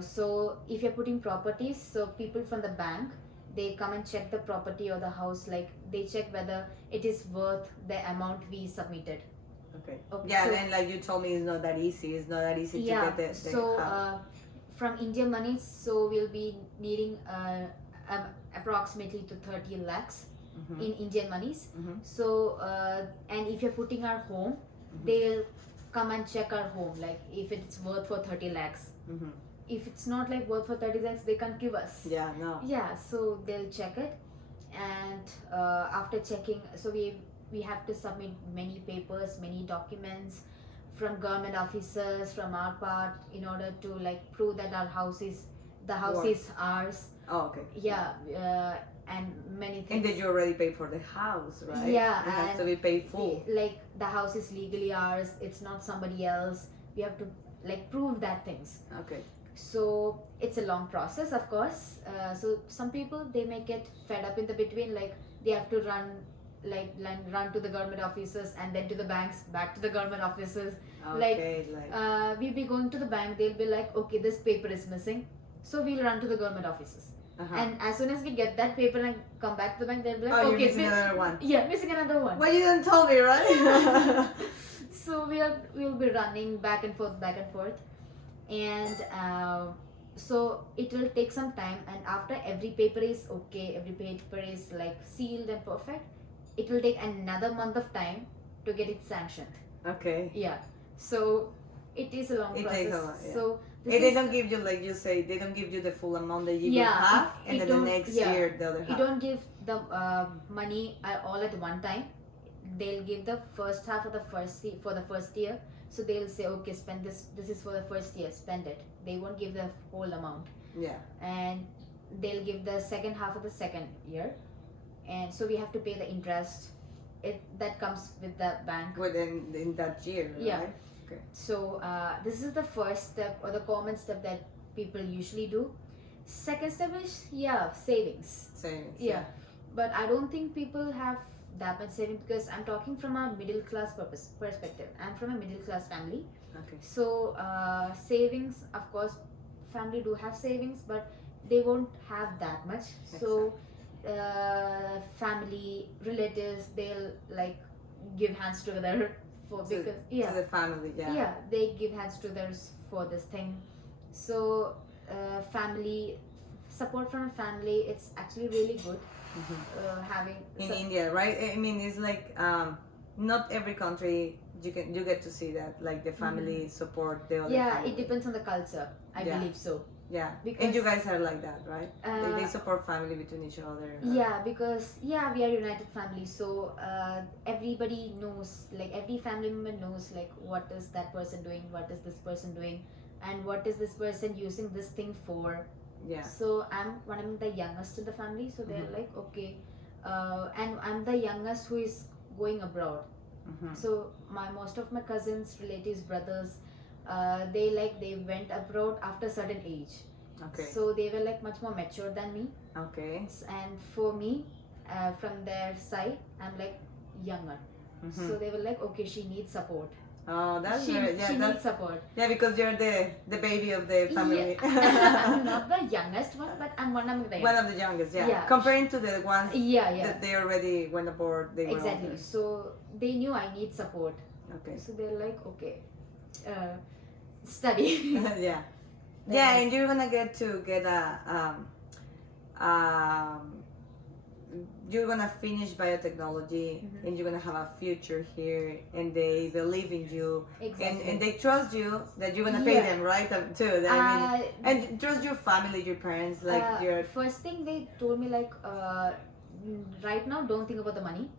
So if you're putting properties, so people from the bank, they come and check the property or the house, like they check whether it is worth the amount we submitted. Okay. Okay, Yeah, so- and like you told me, it's not that easy. It's not that easy to Yeah. get the So house. from Indian money, so we'll be needing approximately to 30 lakhs in Indian monies. So and if you're putting our home, they'll come and check our home, like if it's worth for 30 lakhs. If it's not like worth for 30 lakhs, they can't give us. Yeah, no. Yeah, so they'll check it, and after checking, so we have to submit many papers, many documents from government officers, from our part, in order to like prove that our house is ours. Oh, okay. Yeah, and many And things. then you already paid for the house, right? Yeah, It has and to be paid full. like the house is legally ours, it's not somebody else. We have to like prove that things. Okay. So it's a long process, of course. So some people, they may get fed up in the between, like they have to run to the government offices and then to the banks, back to the government offices. Okay, We'll be going to the bank, they'll be like, okay, this paper is missing, so we'll run to the government offices. And as soon as we get that paper and come back to the bank, they'll be like, oh, okay, you're missing another one. Yeah, missing another one. Well, you didn't tell me, right? So we'll be running back and forth, and so it will take some time. And after every paper is okay, every paper is like sealed and perfect, it will take another month of time to get it sanctioned. Okay. Yeah. So it is a long It process. takes a lot, yeah. So And they don't give you, like you say, they don't give you the full amount that you will have, and then the next year the other half. You don't give the money all at one time. They'll give the first half of the for the first year. So they'll say, okay, spend this. This is for the first year. Spend it. They won't give the whole amount. Yeah. And they'll give the second half of the second year, and so we have to pay the interest. That comes with the bank. Within in that year. Right? Yeah. Okay. So this is the first step, or the common step that people usually do. Second step is savings. Savings. Yeah. But I don't think people have that much saving, because I'm talking from a middle class perspective. I'm from a middle class family. Okay. So savings, of course, family do have savings, but they won't have that much. So family, relatives, they'll like give hands together for, because to the family. Yeah. yeah, they give hands together for this thing. So family support from a family, it's actually really good. Having in India, right? I mean, it's like not every country you get to see that, like the family support the other family. It depends on the culture, I believe so. Yeah, Because and you guys are like that, right? They support family between each other. Yeah, because we are united family, so everybody knows, like every family member knows, like what is that person doing, what is this person doing, and what is this person using this thing for. Yeah. So I'm the youngest in the family, so they're like, okay, and I'm the youngest who is going abroad. So most of my cousins, relatives, brothers, they went abroad after a certain age. Okay. So they were like much more mature than me. Okay. And for me, from their side, I'm like younger. So they were like, okay, she needs support. Oh, that's she very, she needs support. Yeah, because you're the baby of the family. I'm not the youngest one, but I'm one of the One of the youngest, yeah. Yeah. Comparing to the ones yeah. that they already went aboard, they were Exactly. older. So they knew I need support. Okay. So they're like, okay, study. Yeah. Yeah, and you're gonna get you're gonna finish biotechnology, and you're gonna have a future here, and they believe in you, Exactly. and they trust you that you're gonna pay them, right? Too. I mean, and trust your family, your parents, like your. First thing they told me, like, right now don't think about the money,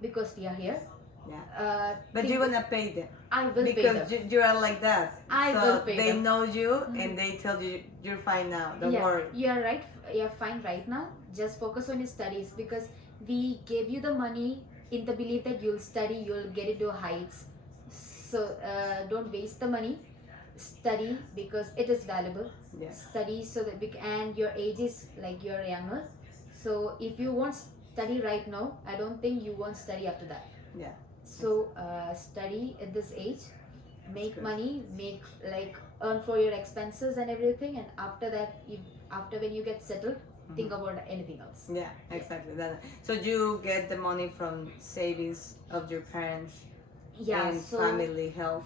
because we are here. Yeah. But you're gonna pay them. I will pay them. Because you are like that. I so will pay they them. know you, and they tell you you're fine now. Don't worry. You're right. You're fine right now. Just focus on your studies, because we gave you the money in the belief that you'll study, you'll get into heights. So don't waste the money. Study, because it is valuable. Yeah. Study so that and your age is like you're younger. So if you won't study right now, I don't think you won't study after that. Yeah. So study at this age, make money, make like earn for your expenses and everything, and after that, after when you get settled, think about anything else. Yeah, exactly. That. So you get the money from savings of your parents Yeah, and so family help.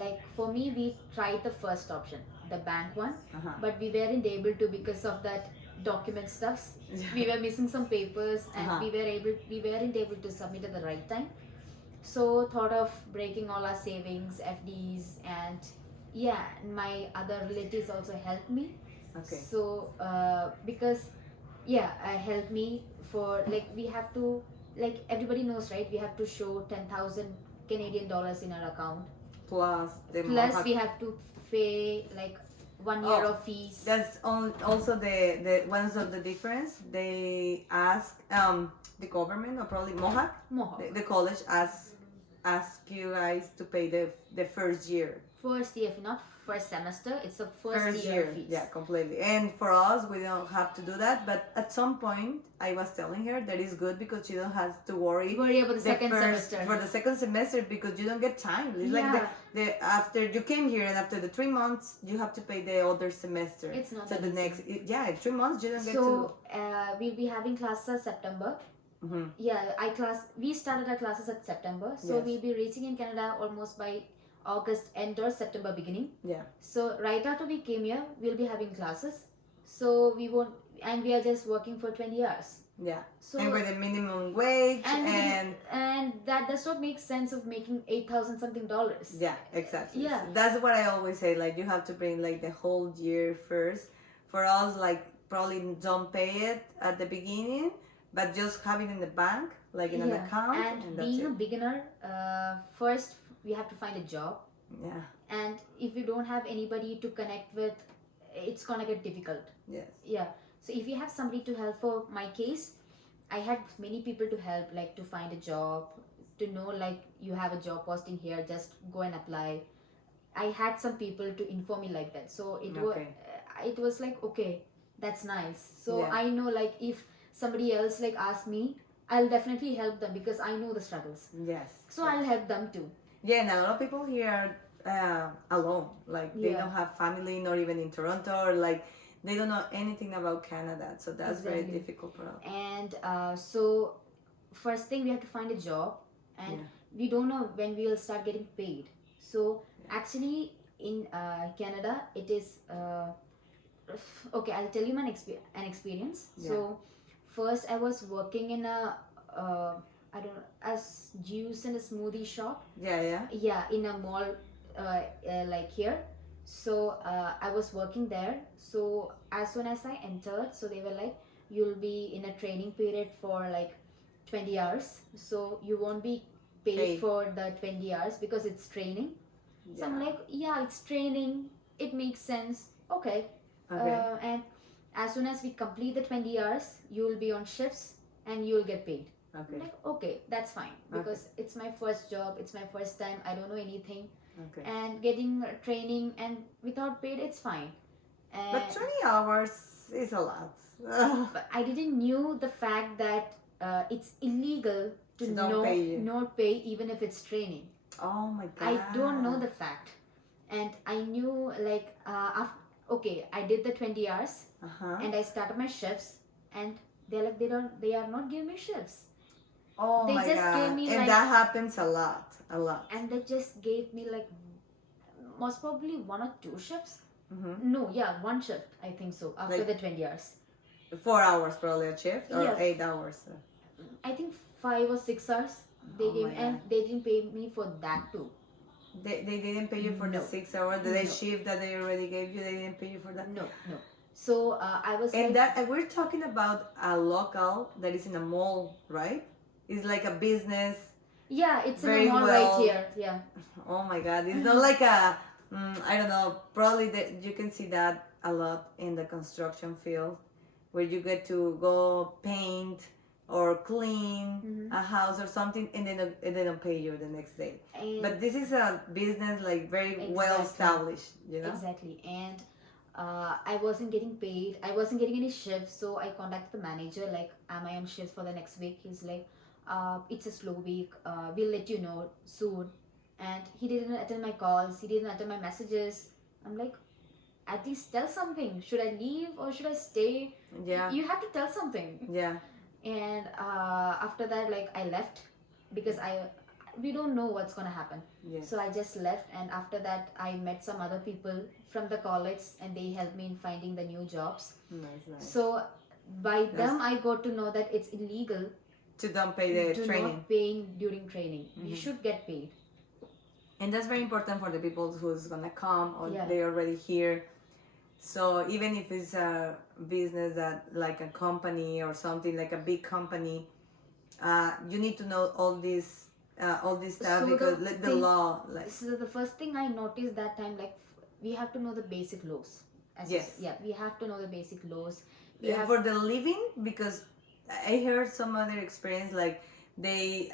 like for me, we tried the first option, the bank one, Uh-huh. but we weren't able to because of that document stuffs. We were missing some papers, and Uh-huh. we weren't able to submit at the right time. So thought of breaking all our savings, FDs, and yeah, my other relatives also helped me. Okay. So because yeah, helped me for, like, we have to, like everybody knows, right, we have to show 10,000 Canadian dollars in our account, Plus the plus we have to pay like 1 year Oh, of fees. That's also the ones of the difference. They ask the government or probably Mohawk. the college ask you guys to pay the first year. First year, not first semester, it's a first year fees. Yeah, completely. And for us, we don't have to do that. But at some point, I was telling her that is good because you don't have to worry About the second semester. for the second semester because you don't get time. It's like Yeah. the after you came here and after the 3 months, you have to pay the other semester. It's not so that the easy. next 3 months you don't get to. So we'll be having classes September. Mhm. Yeah, we started our classes at September, so Yes. we'll be reaching in Canada almost by August end or September beginning. Yeah. So right after we came here, we'll be having classes. So we won't, and we are just working for 20 hours. Yeah. So And with the minimum wage and that does not make sense of making 8,000 something dollars. Yeah, exactly. Yeah. That's what I always say. Like you have to bring like the whole year first. For us, like probably don't pay it at the beginning, but just have it in the bank, like in an account, and that's being a it. beginner, first we have to find a job, Yeah. and if you don't have anybody to connect with, it's gonna get difficult. Yes. Yeah, so if you have somebody to help, for my case, I had many people to help, like to find a job, to know like you have a job posting here, just go and apply. I had some people to inform me like that, so it was like, okay, that's nice. So Yeah. I know, like if somebody else like ask me, I'll definitely help them because I know the struggles. Yes. So I'll help them too. Yeah, and a lot of people here are alone. Like they Yeah. don't have family, not even in Toronto, or like they don't know anything about Canada. So that's very Exactly. difficult for us. And so first thing, we have to find a job, and we don't know when we will start getting paid. So actually in Canada, it is okay, I'll tell you an experience. Yeah. So first I was working in a I don't know, as juice and a smoothie shop. Yeah. In a mall, like here. So I was working there. So as soon as I entered, so they were like, you'll be in a training period for like 20 hours, so you won't be paid for the 20 hours because it's training. So I'm like, yeah, it's training, it makes sense. Okay. And as soon as we complete the 20 hours, you'll be on shifts and you'll get paid. Okay. I'm like, okay, that's fine, because it's my first job, it's my first time, I don't know anything. Okay. And getting training and without paid, it's fine. But 20 hours is a lot. But I didn't knew the fact that it's illegal to not pay even if it's training. Oh my god. I don't know the fact, and I knew like okay, I did the 20 hours, and I started my shifts, and they're like, they are not giving me shifts. Oh They my just god. gave me, and like- that happens a lot. And they just gave me like most probably 1 or 2 shifts. Mm-hmm. No, yeah, 1 shift, I think so, after Like- the 20 hours. 4 hours probably a shift or Yeah. 8 hours. I think 5 or 6 hours they Oh gave my me, and God. they didn't pay me for that too. They didn't pay you for the No. 6 hours. The day No. shift that they already gave you, they didn't pay you for that. No. So I was And like, that we're talking about a local that is in a mall, right? It's like a business. yeah, it's in very a mall well- right here. Yeah. Oh my god, it's not like a I don't know, probably you can see that a lot in the construction field where you get to go paint or clean a house or something, and they don't pay you the next day. And But this is a business like very well Exactly. established, you know. exactly. And I wasn't getting paid. I wasn't getting any shifts. So I contacted the manager, like, am I on shifts for the next week? He's like, it's a slow week. We'll let you know soon. And he didn't attend my calls. He didn't attend my messages. I'm like, at least tell something. Should I leave or should I stay? Yeah. You have to tell something. Yeah. And after that, like, I left because we don't know what's gonna happen. Yes. So I just left, and after that I met some other people from the college, and they helped me in finding the new jobs. Nice. So by them I got to know that it's illegal to don't pay the to training. not paying during training. You should get paid. And that's very important for the people who's gonna come or Yeah. they're already here. So even if it's a business that like a company or something like a big company, you need to know all this stuff So because the the law. Like So the first thing I noticed that time, like, we have to know the basic laws. Yes. Yeah, we have to know the basic laws. for the living, because I heard some other experience like they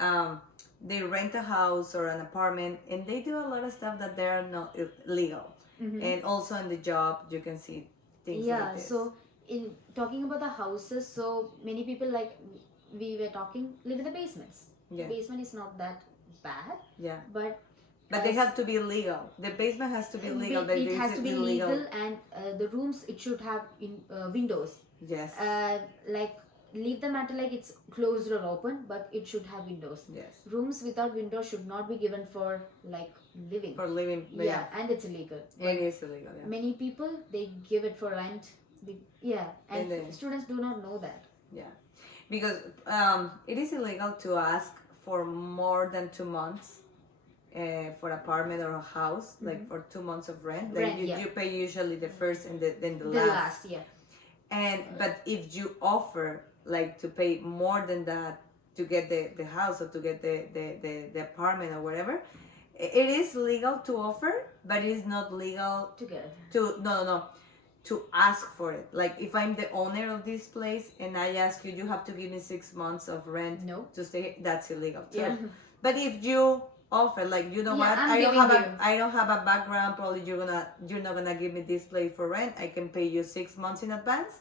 rent a house or an apartment and they do a lot of stuff that they are not legal. And also in the job you can see things like this. So in talking about the houses, so many people, like we were talking, live in the basements. Yeah. The basement is not that bad. Yeah. But they have to be legal. The basement has to be legal. But it has to be legal, and the rooms, it should have windows. Yes. Like, leave the matter like it's closed or open, but it should have windows. Yes. Rooms without windows should not be given for like living. For living. Yeah, and it's illegal. It is illegal. Yeah. Many people, they give it for rent. And students do not know that. Yeah, because it is illegal to ask for more than 2 months for apartment or a house, like for 2 months of rent. Like you pay usually the first and then the last. Yeah. And but if you offer like to pay more than that to get the house or to get the apartment or whatever, it is legal to offer, but it is not legal to get to ask for it. Like if I'm the owner of this place and I ask you, you have to give me 6 months of rent to stay. That's illegal too. Yeah. But if you offer, like, you know what, I don't have a background. Probably you're not gonna give me this place for rent. I can pay you 6 months in advance.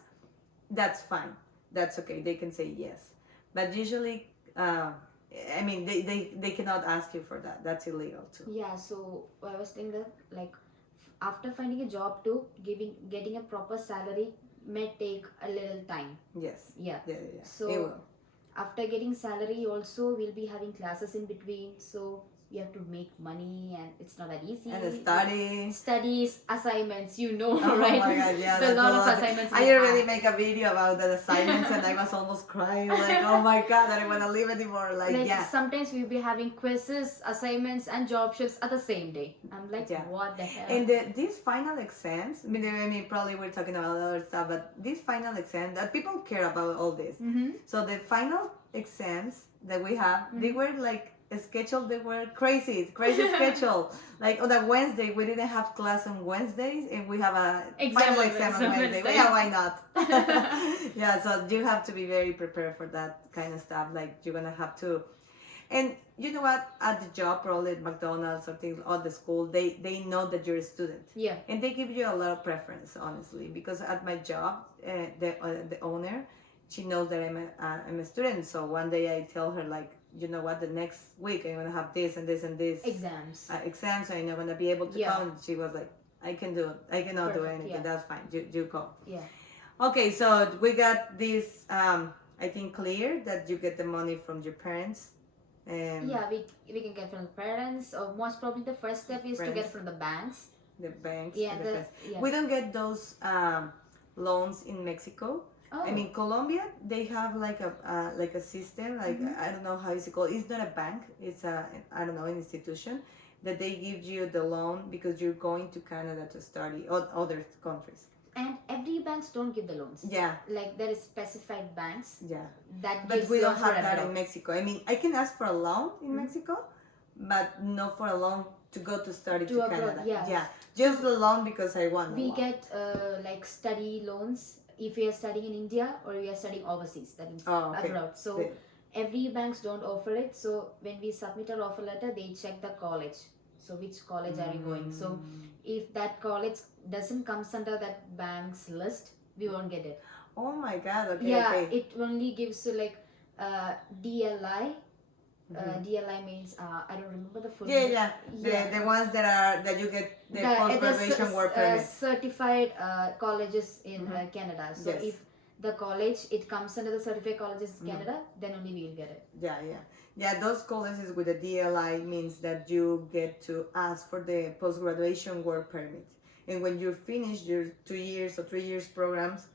That's fine. That's okay. They can say yes. But usually, I mean, they cannot ask you for that. That's illegal too. Yeah. So I was thinking that, like, after finding a job too, getting a proper salary may take a little time. Yes. Yeah. So it will. After getting salary, also we'll be having classes in between. So you have to make money, and it's not that easy. And studies, assignments, right? Oh my God, yeah, a lot of assignments. I already make a video about the assignments, and I was almost crying, like, oh my God, I don't want to live anymore. Like yeah. Sometimes we'll be having quizzes, assignments, and job shifts at the same day. I'm like, what the hell? And these final exams, I mean, probably we're talking about other stuff, but these final exams, that people care about all this. So the final exams that we have, they were like scheduled, they were crazy schedule. Like on a Wednesday, we didn't have class on Wednesdays, and we have a final exam on Wednesday. Yeah, why not? Yeah, so you have to be very prepared for that kind of stuff. Like you're gonna have to, and you know what? At the job, probably at McDonald's or things, or the school, they know that you're a student. Yeah. And they give you a lot of preference, honestly, because at my job, the owner, she knows that I'm a student. So one day I tell her, like, you know what, the next week I'm gonna have this and this and this exams, so I'm not gonna be able to come. And she was like, I cannot Perfect, do anything. That's fine. You go. Yeah. Okay, so we got this. I think clear that you get the money from your parents. Yeah, we can get from the parents, or most probably the first step is to get from the banks. The banks. Yeah. We don't get those loans in Mexico. Oh. I mean, Colombia, they have like a system, like I don't know how it's called. It's not a bank. It's I don't know, an institution that they give you the loan because you're going to Canada to study or other countries. And every banks don't give the loans. Yeah. Like there is specified banks. Yeah. That but we don't have that abroad. in Mexico. I mean, I can ask for a loan in Mexico, but not for a loan to go to study to Canada. Yeah. Just the loan because I want. We get like study loans if we are studying in India or we are studying overseas, that means abroad. So every banks don't offer it. So when we submit our offer letter, they check the college. So which college are you going? So if that college doesn't comes under that bank's list, we won't get it. Oh my God! Okay. Yeah, it only gives you like DLI DLI means I don't remember the full Yeah, name. yeah. The ones that you get the post graduation work permit. Certified colleges in Canada. So Yes. if the college it comes under the certified colleges in Canada, then only we'll get it. Yeah, yeah. Yeah, those colleges with the DLI means that you get to ask for the post graduation work permit. And when you finish your 2 years or 3 years programs,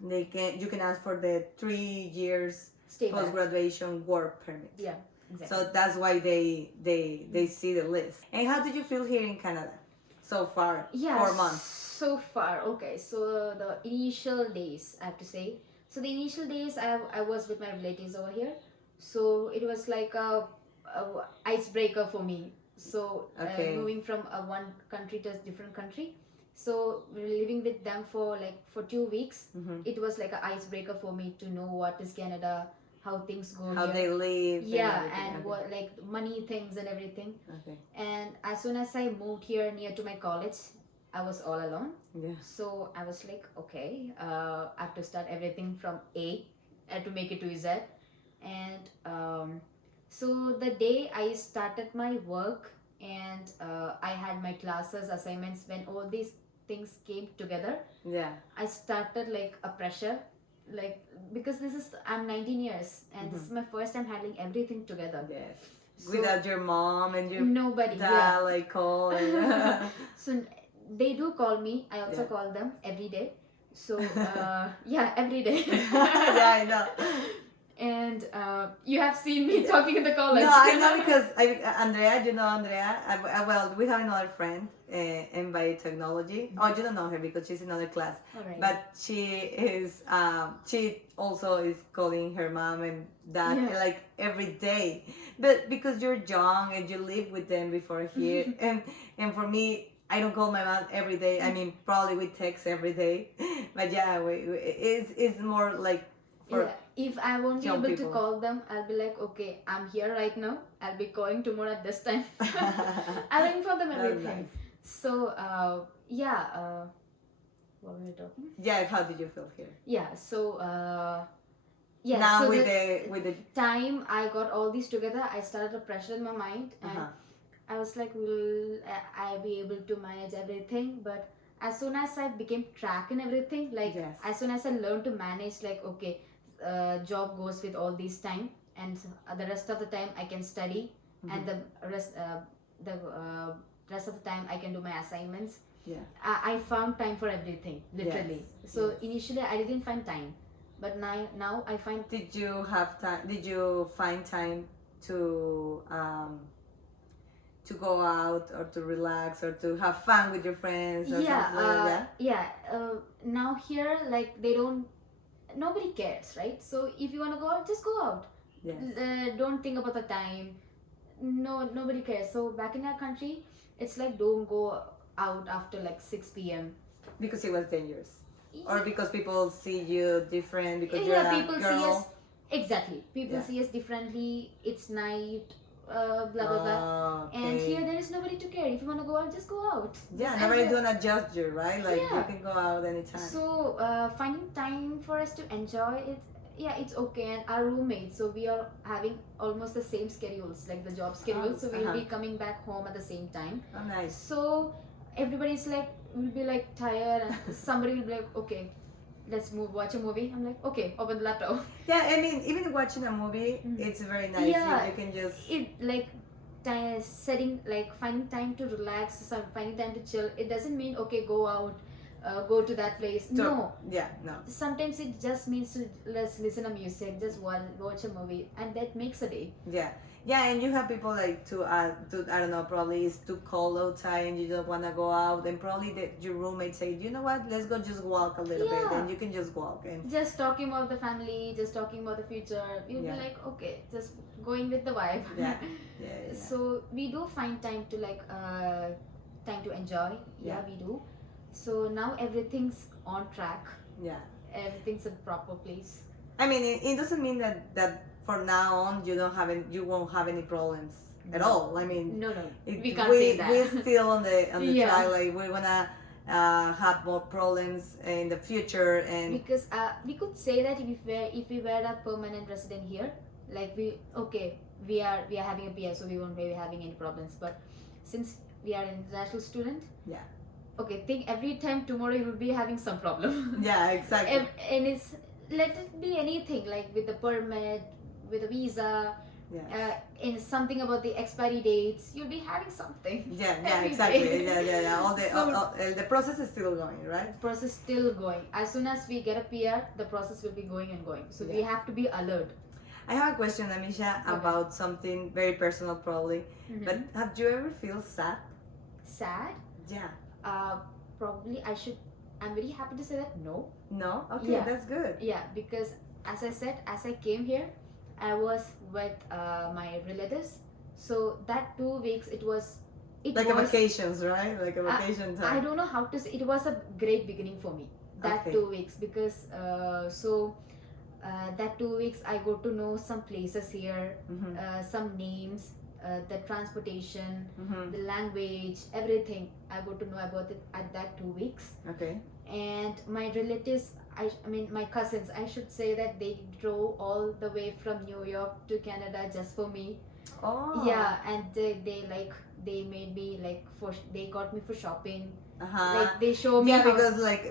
you can ask for the 3 years Stay post back. graduation work permit. Yeah, exactly. So that's why they see the list. And how did you feel here in Canada so far? Yeah, 4 months. so far. Okay, so the initial days, I have to say. So the initial days, I was with my relatives over here. So it was like a icebreaker for me. So Okay. moving from one country to a different country. So we were living with them for 2 weeks. It was like an icebreaker for me to know what is Canada, how things go How here. they live. Yeah, everything. and Okay. what like money things and everything. Okay. And as soon as I moved here near to my college, I was all alone. Yeah. So I was like, okay, I have to start everything from A to make it to Z. And so the day I started my work and I had my classes, assignments, when all these things came together, Yeah. I started like a pressure. Like, because I'm 19 years and this is my first time handling everything together. Yes. So- Without your mom and your Nobody. dad, Yeah. like call. And So they do call me. I also Yeah. call them every day. So yeah, every day. yeah, I know. And you have seen me talking in the college. No, I know because Andrea, you know Andrea. Well, we have another friend in biotechnology. Oh, you don't know her because she's in another class. Alright. But she also is calling her mom and dad Yeah. like every day. But because you're young and you live with them before here, and for me, I don't call my mom every day. I mean, probably we text every day. But yeah, it's more like for Yeah. If I won't be young able people. to call them, I'll be like, okay, I'm here right now. I'll be calling tomorrow at this time. I'll inform them That's everything. nice. So yeah. What were we talking? Yeah, how did you feel here? Yeah. So yeah. Now so with the time I got all these together, I started a pressure in my mind, and I was like, will I be able to manage everything? But as soon as I became track and everything, like Yes. as soon as I learned to manage, like okay, job goes with all this time, and the rest of the time I can study, and the rest of the time I can do my assignments. Yeah. I found time for everything, literally. Yes, So yes. initially I didn't find time, but now I find. Did you have time? Did you find time to go out or to relax or to have fun with your friends or Yeah, something like that? yeah. Now here, like nobody cares, right? So if you wanna go out, just go out. Yes. Don't think about the time. No, nobody cares. So back in our country, it's like don't go out after like 6 p.m. Because it was dangerous, or because people see you different because you're Yeah, a people girl. see us exactly. People Yeah. see us differently. It's night. Blah blah blah. Oh, And okay. here there is nobody to care. If you wanna go out, just go out. Yeah, Just nobody enjoy. gonna judge you, right? Like you Yeah. can go out anytime. So finding time for us to enjoy it, yeah, it's okay. And our roommates, so we are having almost the same schedules, like the job schedule. So we'll be coming back home at the same time. Oh, nice. So everybody's like, will be like tired, and somebody will be like, okay, let's watch a movie. I'm like, okay, open the laptop. Yeah, I mean, even watching a movie, it's very nice. Yeah. You can just. It like finding time to relax, finding time to chill. It doesn't mean okay, go out, go to that place. No. Yeah, no. Sometimes it just means to let's listen to music, just watch a movie, and that makes a day. Yeah. Yeah, and you have people like to I don't know, probably it's too cold outside and you don't want to go out, and probably your roommate say, you know what, let's go just walk a little bit, Yeah. and you can just walk. And Just talking about the family, just talking about the future. You'll Yeah. be like, okay, just going with the vibe. yeah, yeah. So we do find time to time to enjoy. Yeah, Yeah. we do. So now everything's on track. Yeah. Everything's in proper place. I mean, it doesn't mean that from now on you won't have any problems at all. I mean, No, it, we can't say that. we're still on the Yeah. track. Like we're gonna have more problems in the future, and Because we could say that if we were a permanent resident here, like we are having a PR, so we won't be having any problems. But since we are an international student, Yeah. okay, think every time tomorrow you will be having some problem. Yeah, exactly. And it's, let it be anything, like with the permit, with a visa, Yeah. in something about the expiry dates, you'll be having something. Yeah, every exactly. day. Yeah. So- The process is still going, right? Process still going. As soon as we get a PR, the process will be going and going. So we Yeah. have to be alert. I have a question, Amisha, Okay. about something very personal, probably. Mhm. But have you ever feel sad? Sad? Yeah. Probably I should. I'm very happy to say that no. No? Okay, Yeah. that's good. Yeah, because as I said, as I came here, I was with my relatives. So that 2 weeks, it was. It Like a was. vacations, right? Like a vacation I time. don't know how to say. It was a great beginning for me. That Okay. 2 weeks, because that 2 weeks I got to know some places here, Mm-hmm. some names, the transportation, Mm-hmm. the language, everything. I got to know about it at that 2 weeks. Okay. And my relatives, I mean my cousins, I should say that they drove all the way from New York to Canada just for me. Oh. Yeah, and they made me like they got me for shopping. Uh-huh. Like they show me Yeah, how because like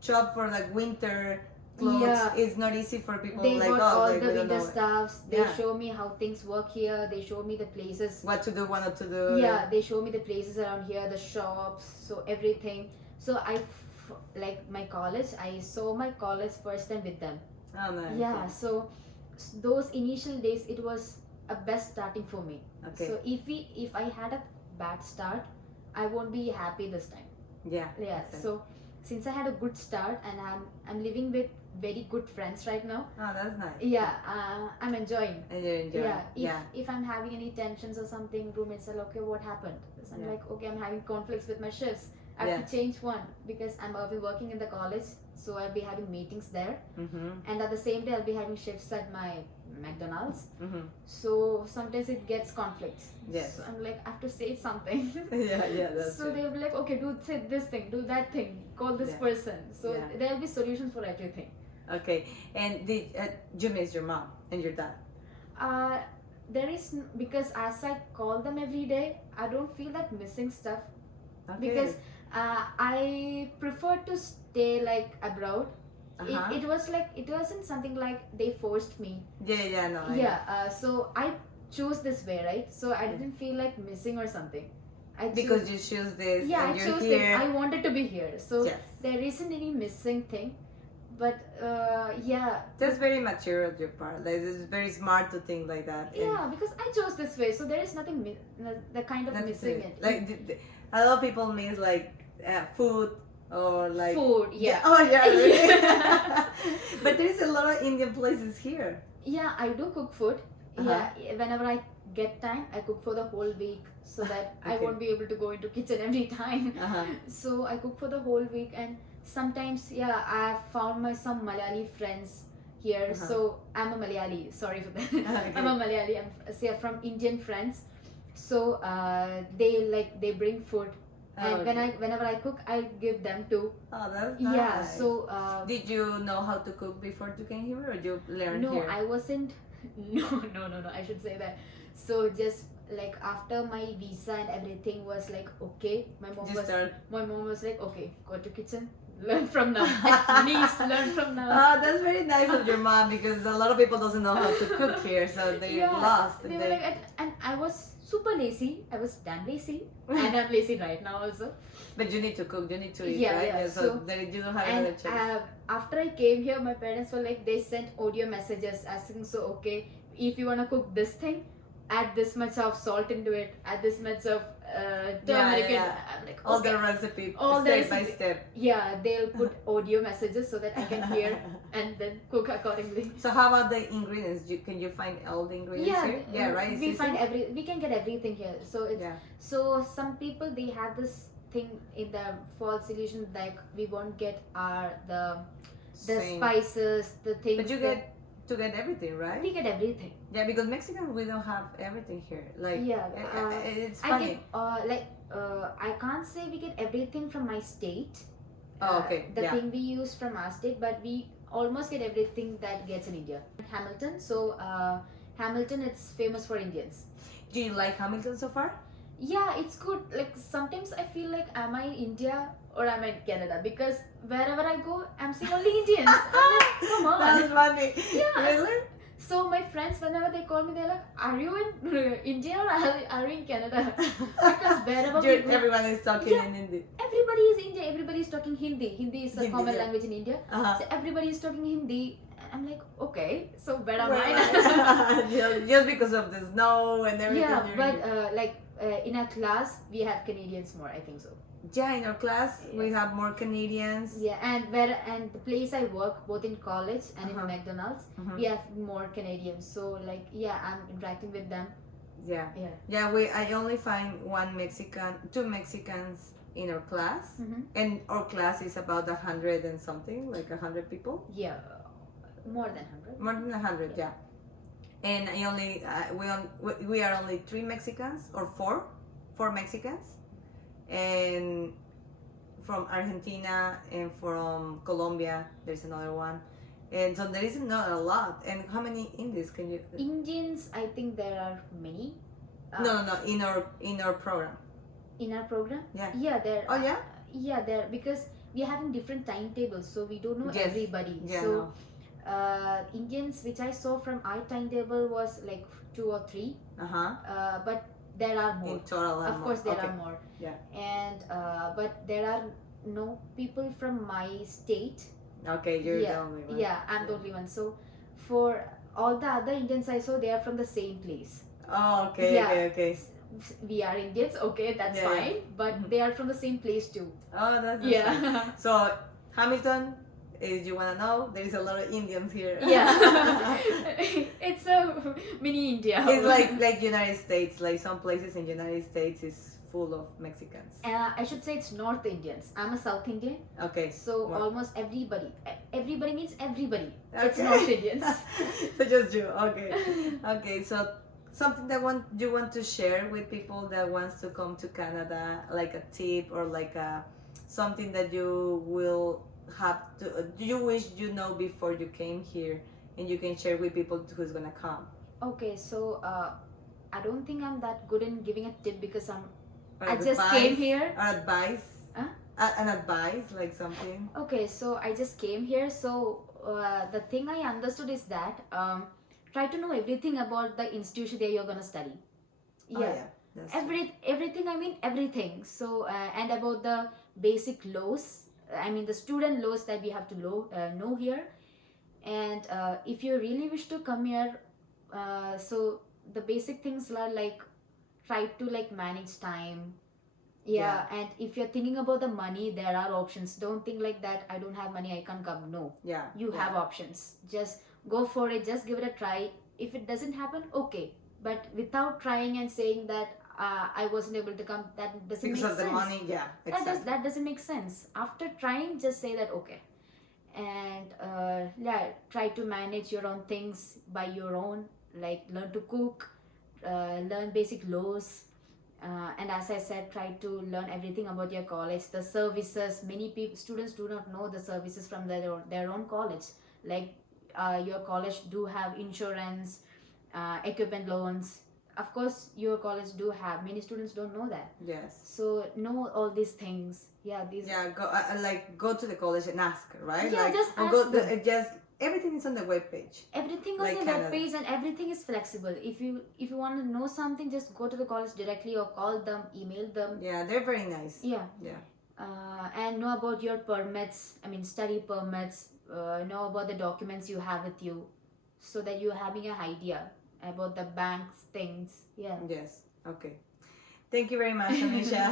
shop for like winter clothes Yeah. is not easy for people they like got us. all Like, the we don't winter know stuffs. They Yeah. show me how things work here. They show me the places. what to do, what not to do. Yeah, they show me the places around here, the shops, so everything. So like my college, I saw my college first time with them. Oh, nice. Yeah, so those initial days, it was a best starting for me. Okay. So if I had a bad start, I won't be happy this time. Yeah. Yeah. Exactly. So since I had a good start, and I'm living with very good friends right now. Oh, that's nice. Yeah, I'm enjoying. And you're enjoying. Yeah, if I'm having any tensions or something, roommates are like, okay, what happened? So I'm Yeah. like, okay, I'm having conflicts with my shifts. I have to change one because I'll be working in the college, so I'll be having meetings there, Mm-hmm. and at the same day I'll be having shifts at my McDonald's. Mm-hmm. So sometimes it gets conflicts. Yes. So I'm like, I have to say something. Yeah, that's So true. they'll be like, okay, say this thing, do that thing, call this Yeah. person. So Yeah. there'll be solutions for everything. Okay. And did you miss your mom and your dad? There is because as I call them every day, I don't feel that missing stuff. Okay. Because I prefer to stay like abroad. Uh-huh. It was like, it wasn't something like they forced me. Yeah, no. So I chose this way, right? So I didn't feel like missing or something. Because you choose this Yeah, and I you're chose here. this. I wanted to be here, so Yes. there isn't any missing thing. But yeah, That's very mature of your part. Like, it's very smart to think like that. And yeah, because I chose this way, so there is nothing the kind of that's missing it. it. Like a lot of people miss like food or like Food, yeah. Oh yeah, really? But there is a lot of Indian places here. Yeah, I do cook food. Uh-huh. Yeah, whenever I get time, I cook for the whole week so that I Okay. won't be able to go into kitchen every time. Uh-huh. So I cook for the whole week, and sometimes I have found some Malayali friends here. Uh-huh. So I'm a Malayali. Sorry for that. Okay. I'm a Malayali. I'm from Indian friends. So they bring food, and okay. whenever I cook, I give them too. Oh, that's nice. Yeah. So Did you know how to cook before you came here, or did you learn no, here? I wasn't. No. I should say that. So just like after my visa and everything was like okay, my mom was like, okay, go to kitchen, learn from now. At least learn from now. That's very nice of your mom, because a lot of people doesn't know how to cook here, so they're lost. They were like, and I was super lazy. I was damn lazy, and I'm lazy right now also. But you need to cook, you need to eat, Yeah, right? yeah, So, so- there you don't have And another choice. after I came here, my parents were like, they sent audio messages asking, so okay, if you wanna cook this thing, add this much of salt into it, add this much of turmeric. yeah. And I'm like, All okay. the recipe, All the step by recipe. step. Yeah, they'll put audio messages so that I can hear and then cook accordingly. So how about the ingredients? Can you find all the ingredients here? Yeah, right. It's We easy? we can get everything here. So it's Yeah. so some people they have this thing in the false illusion like we won't get the Same. spices, the things. But you that- get everything, right? we get everything. Yeah, because Mexicans we don't have everything here. Like it's I funny. get I can't say we get everything from my state. Oh, okay. The Yeah. thing we use from our state, but we almost get everything that gets in India. Hamilton. So Hamilton, it's famous for Indians. Do you like Hamilton so far? Yeah, it's good. Like sometimes I feel like, am I in India or am I in Canada? Because wherever I go, I'm seeing only Indians. I'm like, come on. That's funny. Yeah. Really? So my friends, whenever they call me, they're like, "Are you in India or are you in Canada?" Because wherever we go, Everyone is talking Yeah. in Hindi. everybody is India. Everybody is talking Hindi. Hindi is a Hindi, common yeah. language in India. Uh-huh. So everybody is talking Hindi. I'm like, okay, so where am Well, I? just because of the snow and everything. Yeah, you're but here. in our class we have Canadians more. I think so. Yeah, in our class we have more Canadians. Yeah, and the place I work, both in college and in McDonald's, Mhm. we have more Canadians. So like, yeah, I'm interacting with them. Yeah. Yeah. Yeah, I only find two Mexicans in our class, Mm-hmm. and our class is about 100 and something, like 100 people, Yeah, more than 100. more than 100, yeah. And I only we are only three Mexicans or four Mexicans, and from Argentina and from Colombia there's another one, and so there is not a lot. And how many Indies can you? Indians, I think there are many. No, in our program. In our program. Yeah. Yeah, there. Oh yeah. Yeah, there, because we are having different timetables, so we don't know Yes. everybody. Yeah. So Indians which I saw from our timetable was like 2 or 3. But there are more. In total, Of course, there okay. are more. Yeah. And but there are no people from my state. Okay, you're Yeah, the only one. Yeah, I'm the only one. So for all the other Indians I saw, they are from the same place. Oh, okay, Yeah. okay. We are Indians, okay, that's Yeah, yeah. fine. But Mhm. they are from the same place too. Oh, that's fine. Yeah. So Hamilton, if you wanna know, there is a lot of Indians here. Yeah. It's a mini India. It's like United States. Like some places in United States is full of Mexicans. I should say it's North Indians. I'm a South Indian, Okay. so More. almost everybody. Everybody means everybody. It's Okay. North Indians. So just you. Okay. Okay. So something that you want to share with people that wants to come to Canada, like a tip or like something that you will have to. Do you wish you know before you came here, and you can share with people who's gonna come? Okay, so I don't think I'm that good in giving a tip because Or I just advice, came here. Or advice. Huh? An advice, like something. Okay, so I just came here. So the thing I understood is that try to know everything about the institution that you're gonna study. Oh, yeah. That's true. Everything, I mean everything. So and about the basic laws, I mean the student laws that we have to know here. And if you really wish to come here, so the basic things are like try to like manage time. Yeah, and if you're thinking about the money, there are options. Don't think like that, I don't have money, I can't come. No, Yeah. you yeah. have options. Just go for it, just give it a try. If it doesn't happen, okay, but without trying and saying that I wasn't able to come, that doesn't Because make of the sense. money, yeah. Exactly. That doesn't make sense. After trying, just say that okay, and yeah, try to manage your own things by your own, like learn to cook, learn basic laws, and as I said, try to learn everything about your college, the services. Many students do not know the services from their own college, like your college do have insurance, equipment loans. Of course your college do have, many students don't know that. Yes. So know all these things. Yeah, these. Yeah, go to the college and ask, right? Yeah, like, just or ask go them. just everything is on the webpage. Everything Like on the Canada. web page, and everything is flexible. If you want to know something, just go to the college directly or call them, email them. Yeah, they're very nice. Yeah. Yeah. And know about your permits, I mean study permits, know about the documents you have with you, so that you're having an idea about the bank's things. Yeah. Yes. Okay. Thank you very much, Anisha.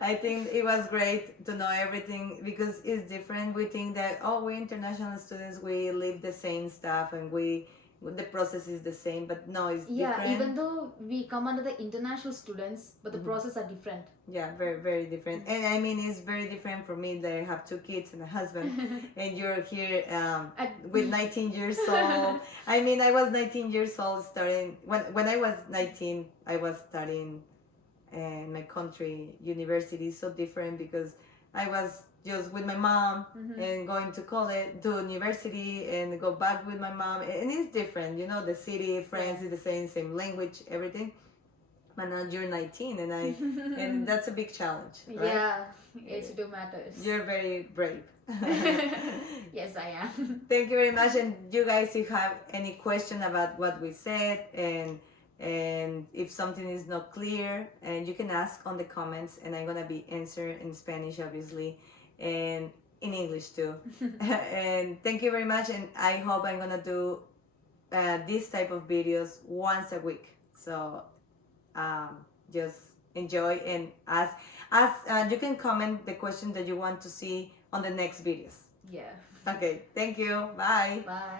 I think it was great to know everything because it's different. We think that we international students, we live the same stuff and the process is the same, but no, it's different. Even though we come under the international students, but the process are different. Yeah, very, very different. And I mean, it's very different for me that I have 2 kids and a husband, and you're here with 19 years old. I mean, I was 19 years old starting, when I was 19, I was studying in my country. University is so different because I was just with my mom Mhm. and going to college, to university, and go back with my mom. And it's different, you know. The city, friends is the same language, everything. But now you're 19, and and that's a big challenge, right? Yeah, age do matters. You're very brave. Yes, I am. Thank you very much. And you guys, if you have any question about what we said, and if something is not clear, and you can ask on the comments, and I'm gonna be answering in Spanish, obviously, and in English too. And thank you very much. And I hope I'm gonna do this type of videos once a week. So just enjoy and ask. You can comment the question that you want to see on the next videos. Yeah. Okay, thank you. Bye. Bye.